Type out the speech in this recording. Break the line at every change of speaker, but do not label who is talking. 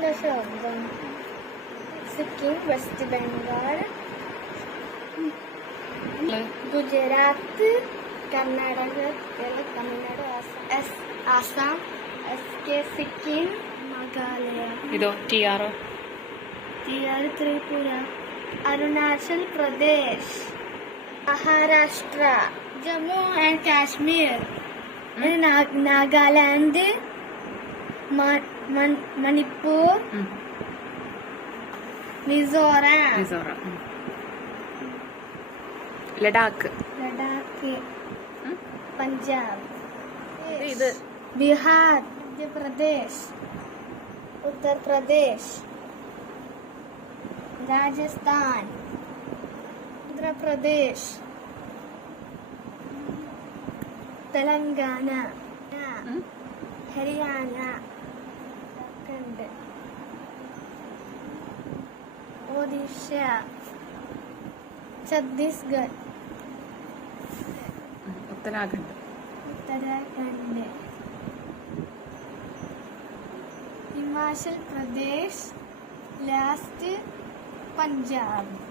എന്താ Sikkim West Bengal Gujarat Karnataka Kerala Tamil Nadu Assam S K Sikkim Meghalaya.
ഇതോ ടി ആറോ
തിയാർ ത്രിപുര. അരുണാചൽ പ്രദേശ് മഹാരാഷ്ട്ര ജമ്മു ആൻഡ് കാശ്മീർ. നാഗാലാൻഡ് മണിപ്പൂർ മിസോറാം.
മിസോറാം. ലഡാക്ക്.
ലഡാക്ക്. പഞ്ചാബ്.
ഇത്
ബീഹാർ. മധ്യപ്രദേശ്. ഉത്തർപ്രദേശ്. രാജസ്ഥാൻ. ആന്ധ്രാപ്രദേശ്. തെലങ്കാന. ഹരിയാന. ഉണ്ട്. ഒഡീഷ ഛത്തീസ്ഗഡ്.
ഉത്തരാഖണ്ഡ്.
ഉത്തരാഖണ്ഡ്. ഹിമാചൽ പ്രദേശ് ലാസ്റ്റ് പഞ്ചാബ്.